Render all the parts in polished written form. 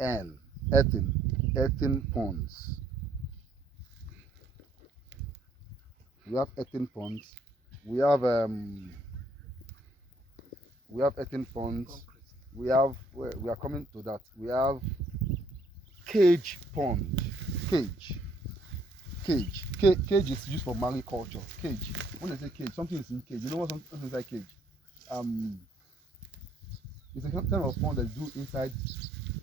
N, earthen ponds. We have earthen ponds. We have earthen ponds. We have, we are coming to that. We have cage pond. Cage is used for mariculture. Cage. When I say cage, something is in cage. You know what something inside cage? It's a kind of pond that do inside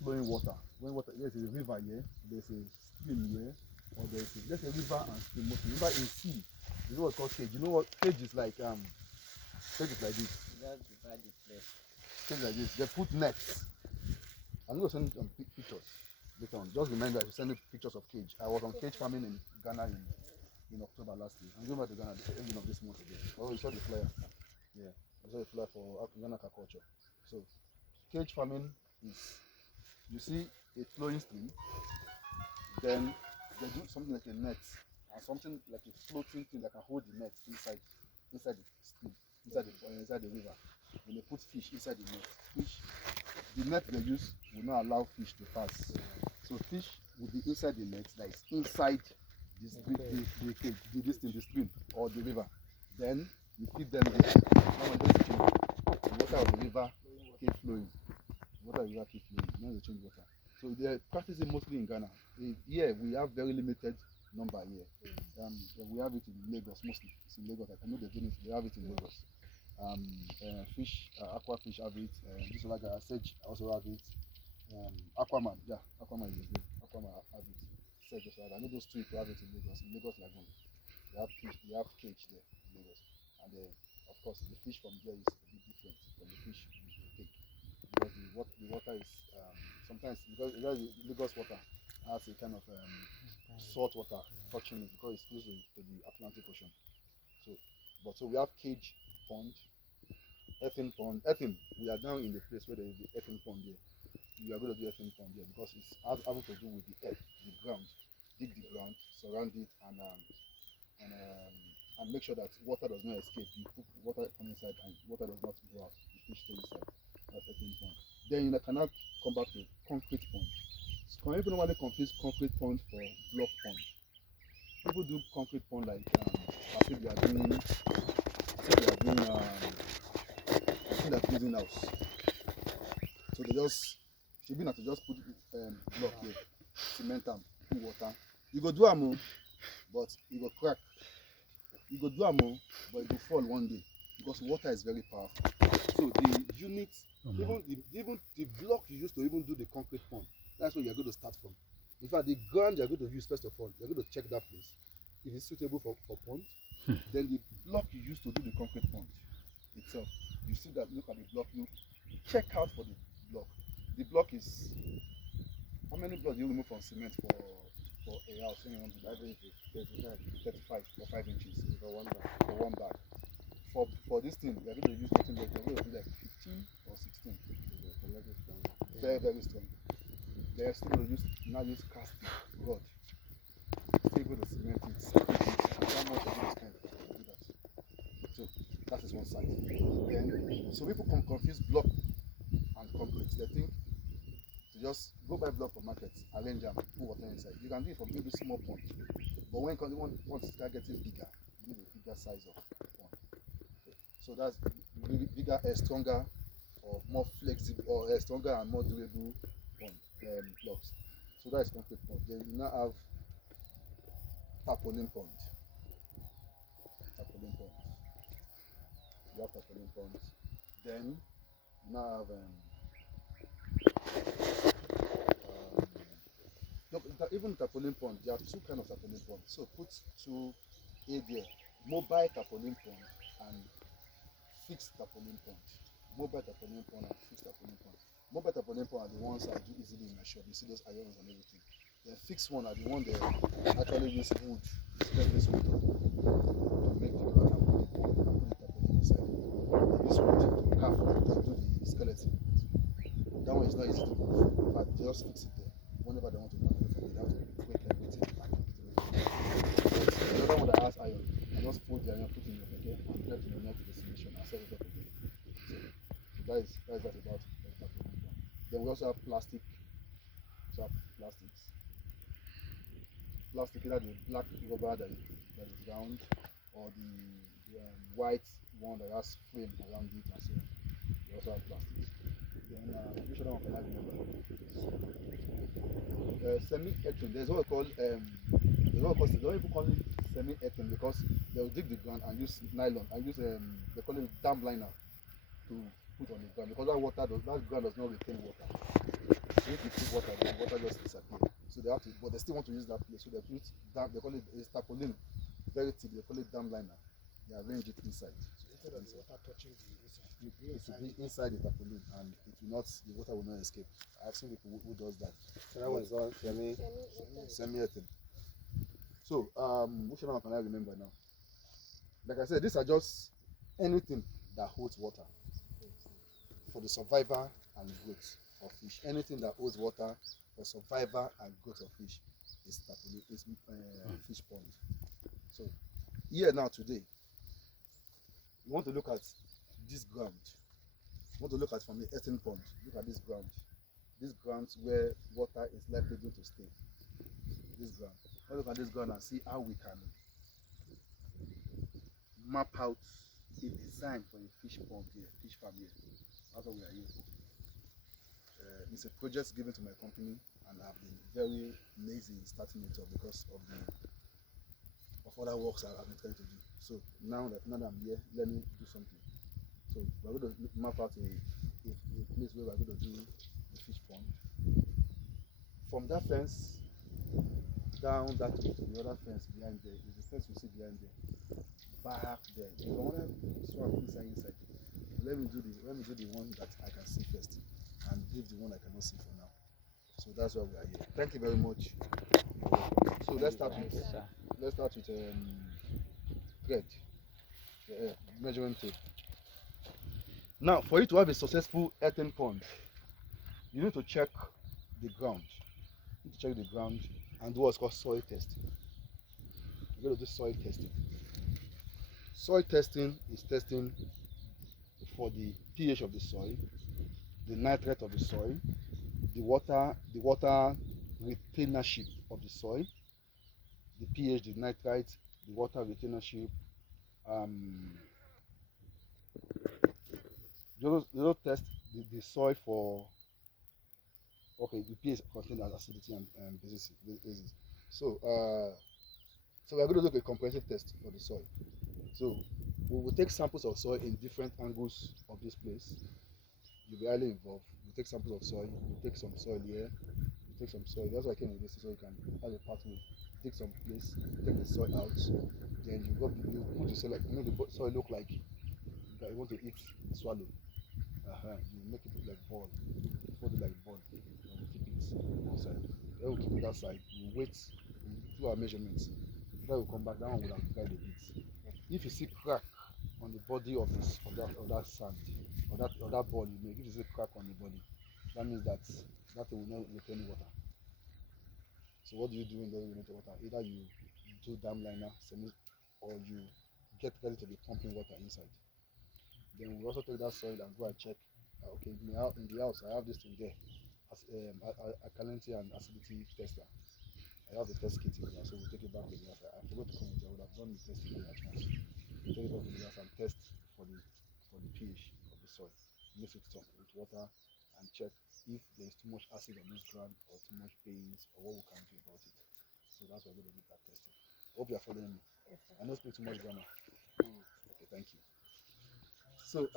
flowing water. When water, there's a river here, there's a stream here, or there's a river and stream. Remember in sea, this is what's called cage. You know what cage is like? Cage is like this. Cage like this. They put nets. I'm going to send some pictures later on. Just remember to send me pictures of cage. I was on cage farming in Ghana in October last year. I'm going back to Ghana at the ending of this month again. Oh, you saw the flyer. Yeah, I saw the flyer for Ghana aquaculture. So, cage farming is, you see a flowing stream, then they do something like a net and something like a floating thing that can hold the net inside the stream, inside the river. When they put fish inside the net, the net they use will not allow fish to pass. So fish will be inside the net that is inside the cage, the stream or the river. Then you feed them there. Now when they change, the water of the river keep flowing. Now they change water. So they practice it mostly in Ghana. Here we have very limited number here. We have it in Lagos mostly. It's in Lagos. I know they're doing it. They have it in Lagos. Fish, aqua fish have it. This one, like I said, also have it. Aquaman, yeah, Aquaman is his name. Aquaman have it. Sage also have it. I know those two people have it in Lagos. In Lagos Lagoon, they have fish. They have cage there in Lagos, and of course the fish from there is a bit different from the fish we take because the water is sometimes because Lagos water has a kind of salt water touching it because it's close to the Atlantic Ocean. So we have cage pond, earthen pond. Earthen, we are now in the place where there is the earthen pond here. We are going to do earthen pond here because it's having to do with the earth, the ground. Dig the ground, surround it, and make sure that water does not escape. You put water come inside and water does not go out. The fish stay inside. That's earthen pond. Then you can now come back to concrete pond. So people normally confuse concrete pond for block pond. People do concrete pond like as if they are doing building house. So they just should be not to just put block here, cement and put water. You go do ammo, but you go crack. You go do ammo, but it will fall one day because water is very powerful. So the unit, even the block you use to even do the concrete pond, that's where you're going to start from. In fact, the ground you're going to use first of all, you're going to check that place. If it's suitable for pond, then the block you use to do the concrete pond itself, you see that, look at the block, you check out for the block. The block is, how many blocks do you remove from cement for a house? You know, 35 or 5 inches for one bag. For this thing, we are going to use something like, we're going to do like 15 or 16. Very, very strong. They are still going to use casting rod. Still going to cement it. How much are going to spend to do that? So that is one side. Then, so people can confuse block and concrete. They think to just go buy block from market, arrange them, put water inside. You can do it from maybe small pond. But when you want to start getting bigger, you need a bigger size of pond. So that's bigger, stronger, or more flexible, or stronger and more durable pond blocks. So that is concrete pond. Then you now have tarpaulin pond. You have tarpaulin ponds. Then you now have even tarpaulin pond. There are two kinds of tarpaulin pond. So put two there: mobile tarpaulin pond and fixed tarpaulin pond. Mobile tarpaulin pond and fixed tarpaulin pond. Mobile tarpaulin pond are the ones that do easily in my shop. You see those irons and everything. The fixed one are the one that actually use wood. Instead this wood to make the ground and put the tarpaulin inside. This wood to carve to do the skeleton. That one is not easy to move. In fact, they just fix it there. Whenever they want to move from it, they have to break everything and put it away. The other one that has iron, I just fold the iron, put it in your packet, and drive to the next destination and set it up again. So that is about tarpaulin pond. Then we also have plastic also have plastics. Plastic, either the black rubber that is round, or the white one that has frame around it and so on. We also have plastics. Then which other one can I remember? Semi-earthen. There's what we call people call it semi-earthen because they will dig the ground and use nylon and use they call it dam liner to put on the ground because that ground does not retain water. So if you put water, the water just disappears. So they have to, but they still want to use that place. So they put dam. They call it tarpaulin, very thick. They call it dam liner. They arrange it inside. So instead of the water touching the inside, it will be inside the tarpaulin and the water will not escape. I've seen people who does that. So that one's all Semi-earthen. So which one can I remember now? Like I said, these are just anything that holds water for the survival and growth of fish. Anything that holds water for survival and growth of fish is tarpaulin, is fish pond. So here now today, you want to look at this ground. You want to look at from the earthen pond. Look at this ground. This ground where water is likely going to stay. This ground. Let's look at this ground and see how we can map out a design for a fish pond here, fish farm here. That's what we are here for. It's a project given to my company, and I've been very lazy in starting it up because of other works I've been trying to do. So now that I'm here, let me do something. So we're going to map out a place where we're going to do the fish pond. From that fence down that way to the other fence behind there, there's a fence you see behind there. Back there, there's another swamp inside. Let me do the one that I can see first, and leave the one I cannot see for now. So that's why we are here. Thank you very much. So let's start with thread, measuring tape. Now, for you to have a successful earthen pond, you need to check the ground. You need to check the ground and do what's called soil testing. We're going to do soil testing. Soil testing is testing for the pH of the soil, the nitrate of the soil, the water retainership of the soil, the pH, the nitrite, the water retainership. You also test the soil for the pH contains acidity and basis. So we're going to do a comprehensive test for the soil. So we will take samples of soil in different angles of this place. You'll be highly involved. You take samples of soil. You take some soil here. You take some soil. That's why I came with this, so you can have a pathway. You take some place. You take the soil out. Then you put the soil like the soil look like you want to eat swallow. You make it look like ball. You put it like ball. Then we keep it outside. Then we keep it outside. We wait. We do our measurements. Then we come back. That one will have dried a bit. If you see crack on the body of that sand or that ball you make, if you see crack on the body, that means that will not retain water. So what do you do when there is no water? Either you do dam liner, or you get ready to be pumping water inside. Then we also take that soil and go and check. Okay, in the house I have this thing there, alkalinity and acidity tester. I have the test kit in there, so we take it back to the house. I forgot to come with it. I would have done the testing at once. We take it back to the house and test for the pH of the soil. Mix it with water and check if there is too much acid on this ground or too much base or what we can do about it. So that's why we're going to do that testing. Hope you are following me. I don't speak too much grammar. Okay, thank you. So